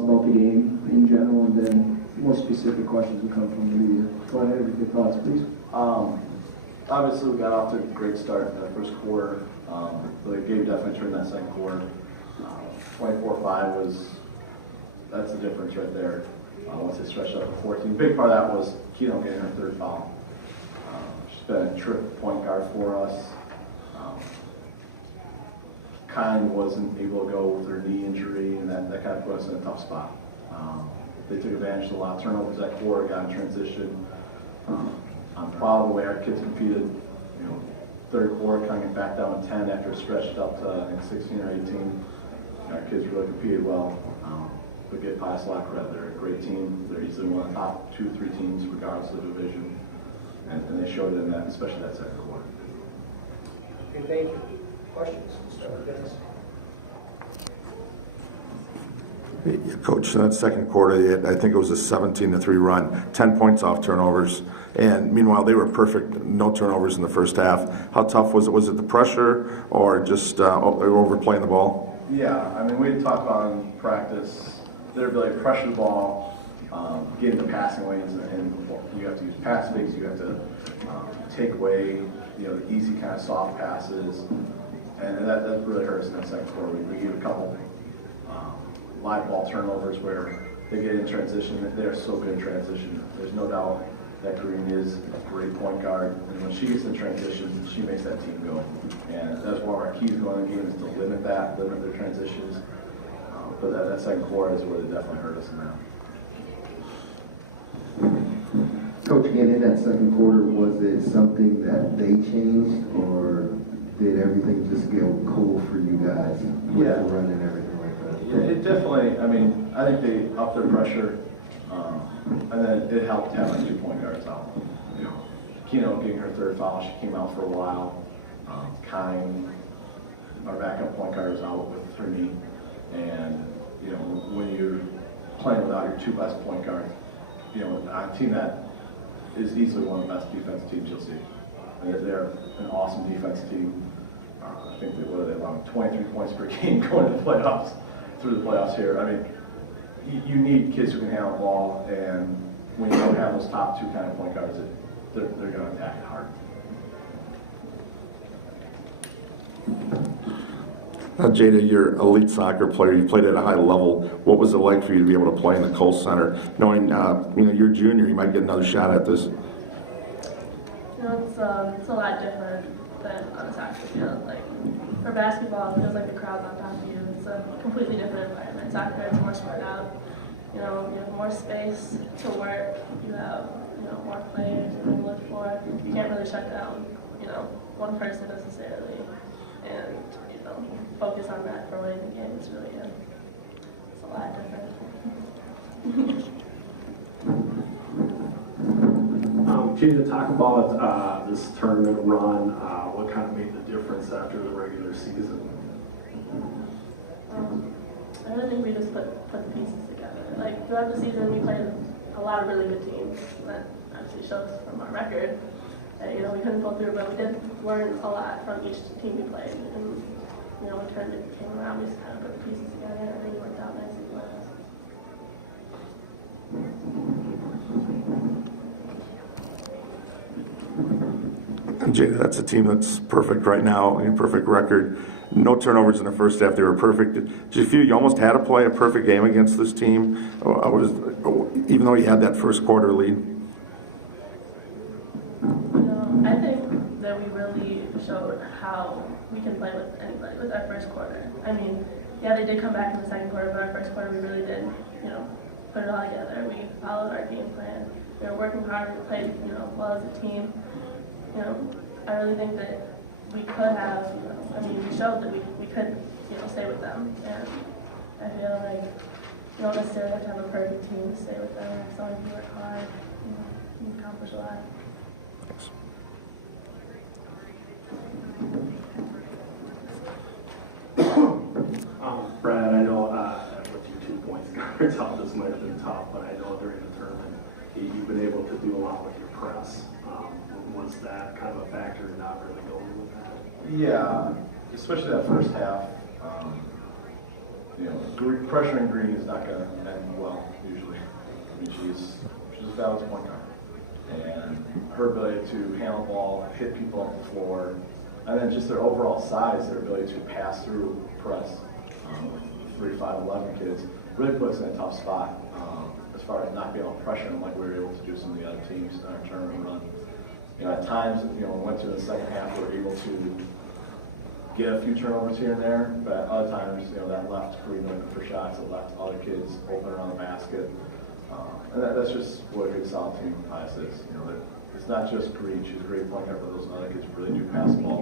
thoughts about the game in general, and then more specific questions will come from the media. Go ahead with your thoughts, please. Obviously, we got off to a great start in that first quarter. The game definitely turned that second quarter. 24-5 that's the difference right there. Once they stretched out to 14. Big part of that was Keno getting her third foul. She's been a terrific point guard for us. Kind wasn't able to go with her knee injury, and that kind of put us in a tough spot. They took advantage of a lot of turnovers that quarter, got in transition. I'm proud of the way our kids competed. You know, third quarter coming back down to 10 after it stretched up to I think 16 or 18. Our kids really competed well. But get past a lot of credit. They're a great team. They're easily one of the top 2-3 teams regardless of the division. And they showed it in that, especially that second quarter. Okay, thank you. Questions? Start with Dennis. Yeah, Coach, in that second quarter, I think it was a 17-3 run, 10 points off turnovers. And meanwhile, they were perfect, no turnovers in the first half. How tough was it? Was it the pressure or just overplaying the ball? Yeah, I mean, we talked about in practice their ability to pressure the ball, get into passing lanes, and you have to use pass fakes, you have to take away, the easy kind of soft passes, and that really hurt us in that second quarter. We gave a couple live ball turnovers where they get in transition. They're so good in transition. There's no doubt that Green is a great point guard, and when she gets in transition, she makes that team go. And that's one of our keys going in the game is to limit their transitions. But that second quarter is where they definitely hurt us in that. Coach, again, in that second quarter, was it something that they changed, or did everything just go cool for you guys with the run and everything like that? Yeah, it definitely, I think they upped their pressure, and then it helped having 2 point guards out. Keno getting her third foul, she came out for a while. Kine, our backup point guard, was out with her knee. And, when you're playing without your 2 best point guards, a team that is easily one of the best defensive teams you'll see. They're an awesome defense team. I think they allowed 23 points per game going to the playoffs, through the playoffs here. You need kids who can handle the ball, and when you don't have those top 2 kind of point guards, they're going to attack it hard. Jada, you're an elite soccer player. You played at a high level. What was it like for you to be able to play in the Kohl Center, knowing you're a junior, you might get another shot at this? It's a lot different than on a soccer field. Like for basketball, it feels like the crowd's on top of you. It's a completely different environment. Soccer, it's more spread out. You have more space to work. You have more players to look for. You can't really shut down one person necessarily, and focus on that for winning the game. It's a lot different. Jada, talk about this tournament run. What kind of made the difference after the regular season? I really think we just put the pieces together. Like throughout the season, we played a lot of really good teams. That actually shows from our record. We couldn't pull through, but we did learn a lot from each team we played. And we turned it came around. We just kind of put the pieces together, and I think it worked out nicely for us. Jada, that's a team that's perfect right now, perfect record. No turnovers in the first half. They were perfect. Did you feel you almost had to play a perfect game against this team, even though you had that first quarter lead? I think that we really showed how we can play with anybody with our first quarter. They did come back in the second quarter, but our first quarter we really did, put it all together. We followed our game plan. We were working hard. We played, well as a team. I really think that we could have, we showed that we could, stay with them. And I feel like you don't necessarily have to have a perfect team to stay with them. As long as you work hard, you can accomplish a lot. Thanks. Brad, I know with your 2 points guards out, this might have been tough, but I know during the tournament you've been able to do a lot with your press. Was that kind of a factor in not really going with that? Yeah, especially that first half. pressuring Green is not going to end well, usually. I mean, she's a fabulous point guard. And her ability to handle the ball, hit people off the floor, and then just their overall size, their ability to pass through press, 3, 5, 11 kids, really puts in a tough spot as far as not being able to pressure them like we were able to do some of the other teams in our tournament run. At times, we went to the second half, we were able to get a few turnovers here and there, but at other times, that left Green looking for shots, it left other kids open around the basket. And that's just what a good solid team has is. It's not just Green, she's a great point guard, but those other kids really do pass the ball